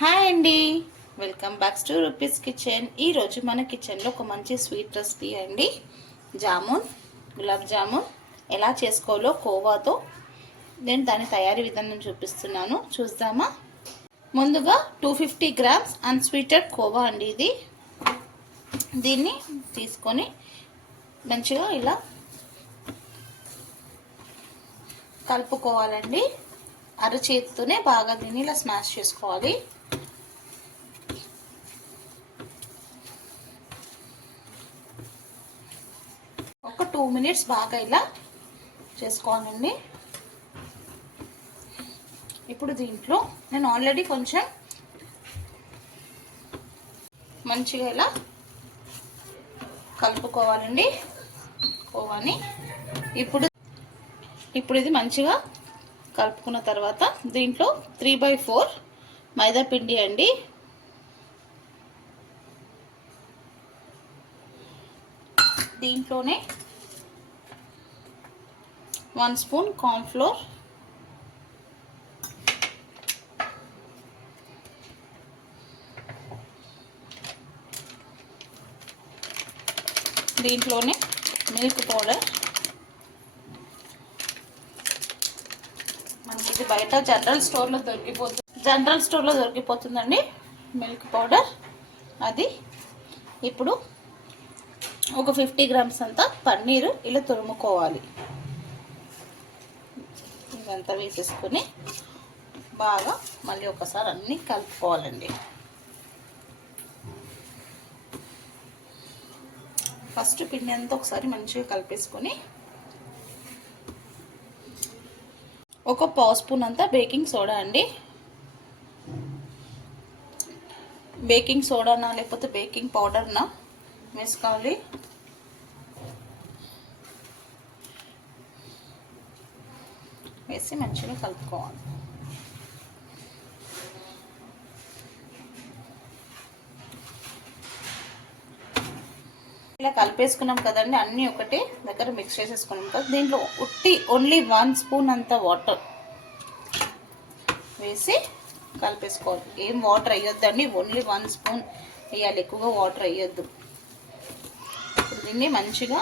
Hi అండి, welcome back to rupees kitchen. ఈరోజు మన కిచెన్లో ఒక మంచి స్వీట్ రెసిపీ అండి. గులాబ్ జామున్ ఎలా చేసుకోవాలో కోవాతో నేను దాని తయారీ విధానం చూపిస్తున్నాను, చూద్దామా. ముందుగా 250 గ్రామ్స్ అన్స్వీటెడ్ కోవా అండి ఇది. దీన్ని తీసుకొని మంచిగా ఇలా కలుపుకోవాలండి. అరచేతితోనే బాగా దీన్ని ఇలా స్మాష్ చేసుకోవాలి. ఒక 2 మినిట్స్ బాగా ఇలా చేసుకోవాలండి. ఇప్పుడు దీంట్లో నేను ఆల్రెడీ కొంచెం మంచిగా ఇలా కలుపుకోవాలండి కోవాని. ఇప్పుడు ఇది మంచిగా కలుపుకున్న తర్వాత దీంట్లో 3/4 మైదా పిండి అండి. దీంట్లోనే 1 స్పూన్ కార్న్ ఫ్లోర్, దీంట్లోనే మిల్క్ పౌడర్. మనకి ఇది బయట జనరల్ స్టోర్లో దొరికిపోతుందండి మిల్క్ పౌడర్ అది. ఇప్పుడు ఒక 50 గ్రామ్స్ అంతా పన్నీరు ఇలా తురుముకోవాలి. ఇదంతా వేసేసుకొని బాగా మళ్ళీ ఒకసారి అన్నీ కలుపుకోవాలండి. ఫస్ట్ పిండి అంతా ఒకసారి మంచిగా కలిపేసుకొని ఒక 1/2 స్పూన్ అంతా బేకింగ్ సోడా అండి. బేకింగ్ సోడానా లేకపోతే బేకింగ్ పౌడర్నా వేసుకోవాలి. వేసి మంచిగా కలుపుకోవాలి. ఇలా కలిపేసుకున్నాం కదండి, అన్నీ ఒకటే దగ్గర మిక్స్ చేసేసుకున్నాం కదా. దీంట్లో ఓన్లీ 1 స్పూన్ అంత వాటర్ వేసి కలిపేసుకోవాలి. ఏం వాటర్ వేయొద్దండి, ఓన్లీ 1 స్పూన్ వేయాలి, ఎక్కువగా వాటర్ వేయొద్దు. ఇప్పుడు దీన్ని మంచిగా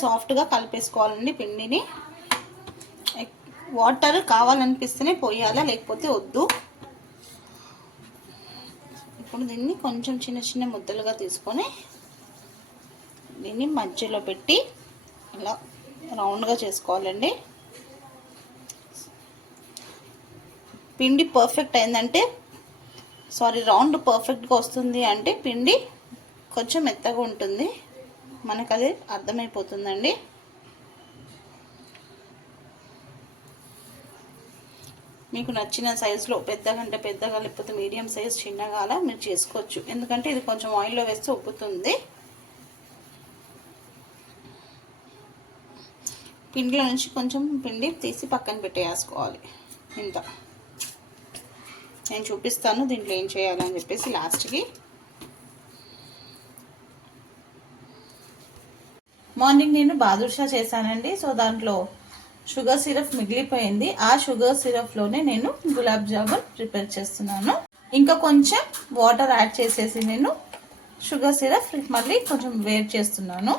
సాఫ్ట్గా కలిపేసుకోవాలండి పిండిని. వాటర్ కావాలనిపిస్తేనే పోయాలా, లేకపోతే వద్దు. ఇప్పుడు దీన్ని కొంచెం చిన్న చిన్న ముద్దలుగా తీసుకొని దీన్ని మధ్యలో పెట్టి ఇలా రౌండ్గా చేసుకోవాలండి. పిండి పర్ఫెక్ట్ అయిందంటే రౌండ్ పర్ఫెక్ట్గా వస్తుంది అంటే పిండి కొంచెం మెత్తగా ఉంటుంది, మనకు అది అర్థమైపోతుందండి. మీకు నచ్చిన సైజులో పెద్దగా లేకపోతే మీడియం సైజ్ చిన్నగా అలా మీరు చేసుకోవచ్చు. ఎందుకంటే ఇది కొంచెం ఆయిల్లో వేస్తే ఉబ్బుతుంది. పిండిలో నుంచి కొంచెం పిండి తీసి పక్కన పెట్టేసుకోవాలి. ఇంత నేను చూపిస్తాను దీంట్లో ఏం చేయాలని చెప్పేసి లాస్ట్కి. మార్నింగ్ నేను బాదుషా చేశానండి. సో దాంట్లో షుగర్ సిరప్ మిగిలిపోయింది. ఆ షుగర్ సిరప్లోనే నేను గులాబ్ జామున్ ప్రిపేర్ చేస్తున్నాను. ఇంకా కొంచెం వాటర్ యాడ్ చేసేసి నేను షుగర్ సిరప్ మళ్ళీ కొంచెం వేడి చేస్తున్నాను.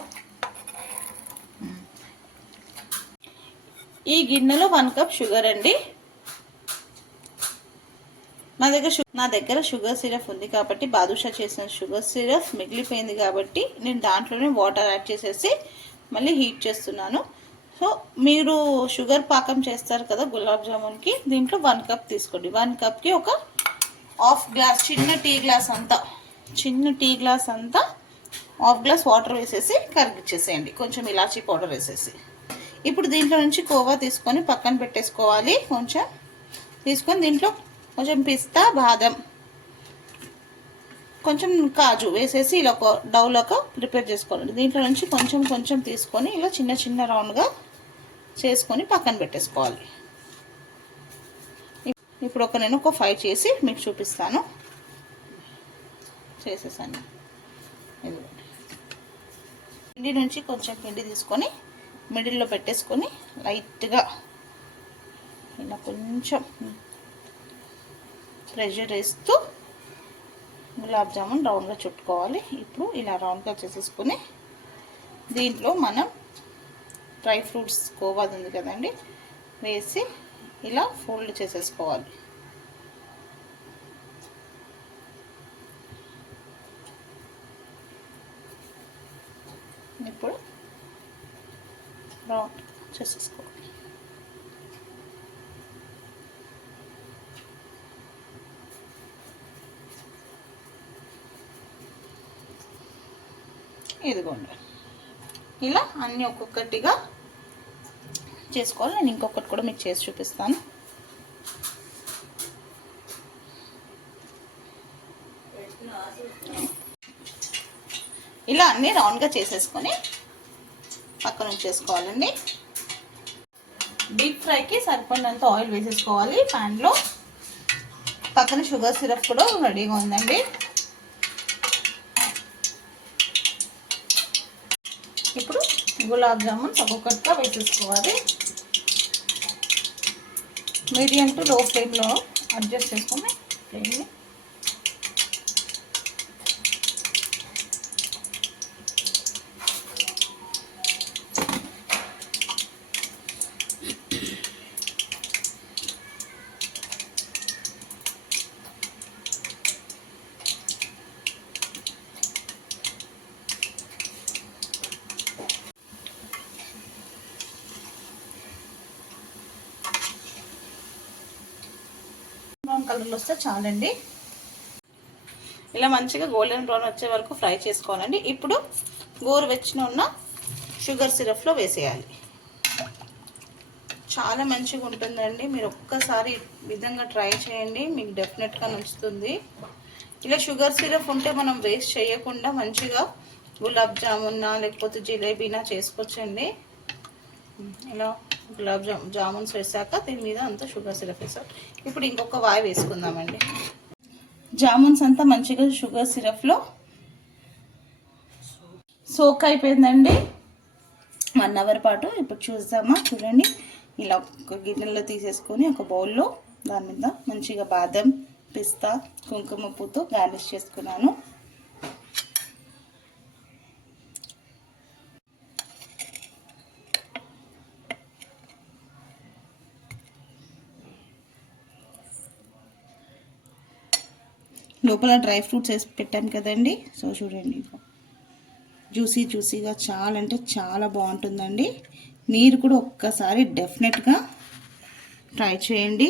ఈ గిన్నెలో 1 కప్ షుగర్ అండి. నా దగ్గర షుగర్ సిరప్ ఉంది కాబట్టి, బాదుషా చేసిన షుగర్ సిరప్ మిగిలిపోయింది కాబట్టి నేను దాంట్లోనే వాటర్ యాడ్ చేసేసి మళ్ళీ హీట్ చేస్తున్నాను. సో మీరు షుగర్ పాకం చేస్తారు కదా గులాబ్ జామున్కి, దీంట్లో 1 కప్ తీసుకోండి. 1 కప్కి ఒక హాఫ్ గ్లాస్, చిన్న టీ గ్లాస్ అంతా హాఫ్ గ్లాస్ వాటర్ వేసేసి కరిగిచ్చేసేయండి, కొంచెం ఇలాచీ పౌడర్ వేసేసి. ఇప్పుడు దీంట్లో నుంచి కోవా తీసుకొని పక్కన పెట్టేసుకోవాలి. కొంచెం తీసుకొని దీంట్లో కొంచెం పిస్తా, బాదం, కొంచెం కాజు వేసేసి ఇలా ఒక డౌలాగా ప్రిపేర్ చేసుకోవాలండి. దీంట్లో నుంచి కొంచెం తీసుకొని ఇలా చిన్న చిన్న రౌండ్గా చేసుకొని పక్కన పెట్టేసుకోవాలి. ఇప్పుడు నేను ఒక 5 చేసి మీకు చూపిస్తాను. చేసేసాను. ఇది పిండి నుంచి కొంచెం పిండి తీసుకొని మిడిల్లో పెట్టేసుకొని లైట్గా ఇలా కొంచెం ప్రెషర్ వేస్తూ గులాబ్ జామున్ రౌండ్గా చుట్టుకోవాలి. ఇప్పుడు ఇలా రౌండ్గా చేసేసుకొని దీంట్లో మనం డ్రై ఫ్రూట్స్ కోవా ఉంది కదండి, వేసి ఇలా ఫోల్డ్ చేసేసుకోవాలి. ఇప్పుడు రౌండ్ చేసేసుకోవాలి. ఇదిగోండి, ఇలా అన్నీ ఒక్కొక్కటిగా చేసుకోవాలి. నేను ఇంకొకటి కూడా మీకు చేసి చూపిస్తాను. ఇలా అన్నీ రౌండ్గా చేసేసుకొని పక్కన ఉంచేసుకోవాలండి. డీప్ ఫ్రైకి సరిపడినంత ఆయిల్ వేసేసుకోవాలి ప్యాన్లో. పక్కన షుగర్ సిరప్ కూడా రెడీగా ఉందండి. ఇప్పుడు గులాబ్ జామున్ ఒక్కొక్కటిగా వేసేసుకోవాలి. మీడియం టు లో ఫ్లేమ్లో అడ్జస్ట్ చేసుకొని ఫ్లేమ్ని బ్రౌన్ కలర్లో వస్తే చాలండి. ఇలా మంచిగా గోల్డెన్ బ్రౌన్ వచ్చే వరకు ఫ్రై చేసుకోవాలండి. ఇప్పుడు గోరువెచ్చన ఉన్న షుగర్ సిరప్లో వేసేయాలి. చాలా మంచిగా ఉంటుందండి. మీరు ఒక్కసారి విధంగా ట్రై చేయండి, మీకు డెఫినెట్గా నచ్చుతుంది. ఇలా షుగర్ సిరప్ ఉంటే మనం వేస్ట్ చేయకుండా మంచిగా గులాబ్ జామున్నా లేకపోతే జిలేబీనా చేసుకోవచ్చండి. ఇలా గులాబ్ జామున్స్ వేసాక దీని మీద అంతా షుగర్ సిరప్ వేసాం. ఇప్పుడు ఇంకొక వాయి వేసుకుందామండి. జామున్స్ అంతా మంచిగా షుగర్ సిరప్లో సోక్ అయిపోయిందండి 1 అవర్ పాటు. ఇప్పుడు చూద్దామా, చూడండి. ఇలా ఒక గిన్నెలో తీసేసుకొని ఒక బౌల్లో దాని మీద మంచిగా బాదం, పిస్తా, కుంకుమ పువ్వుతో గార్నిష్ చేసుకున్నాను. లోపల డ్రై ఫ్రూట్స్ వేసి పెట్టాను కదండి. సో చూడండి, జ్యూసీగా చాలా అంటే చాలా బాగుంటుందండి. మీరు కూడా ఒక్కసారి డెఫినెట్గా ట్రై చేయండి.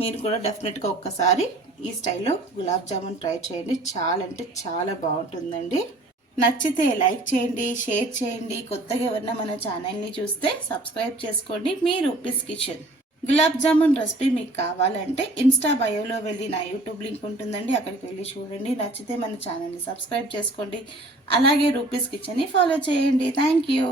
మీరు కూడా డెఫినెట్గా ఒక్కసారి ఈ స్టైల్లో గులాబ్ జామున్ ట్రై చేయండి. చాలా అంటే చాలా బాగుంటుందండి. నచ్చితే లైక్ చేయండి, షేర్ చేయండి. కొత్తగా ఎవరైనా మన ఛానల్ని చూస్తే సబ్స్క్రైబ్ చేసుకోండి. మీ రూపీస్ కిచెన్ గులాబ్ జామున్ రెసిపీ మీకు కావాలంటే ఇన్స్టా బయోలో వెళ్ళి నా యూట్యూబ్ లింక్ ఉంటుందండి, అక్కడికి వెళ్ళి చూడండి. నచ్చితే మన ఛానల్ని సబ్స్క్రైబ్ చేసుకోండి. అలాగే రూపీస్ కిచెన్ని ఫాలో చేయండి. Thank you.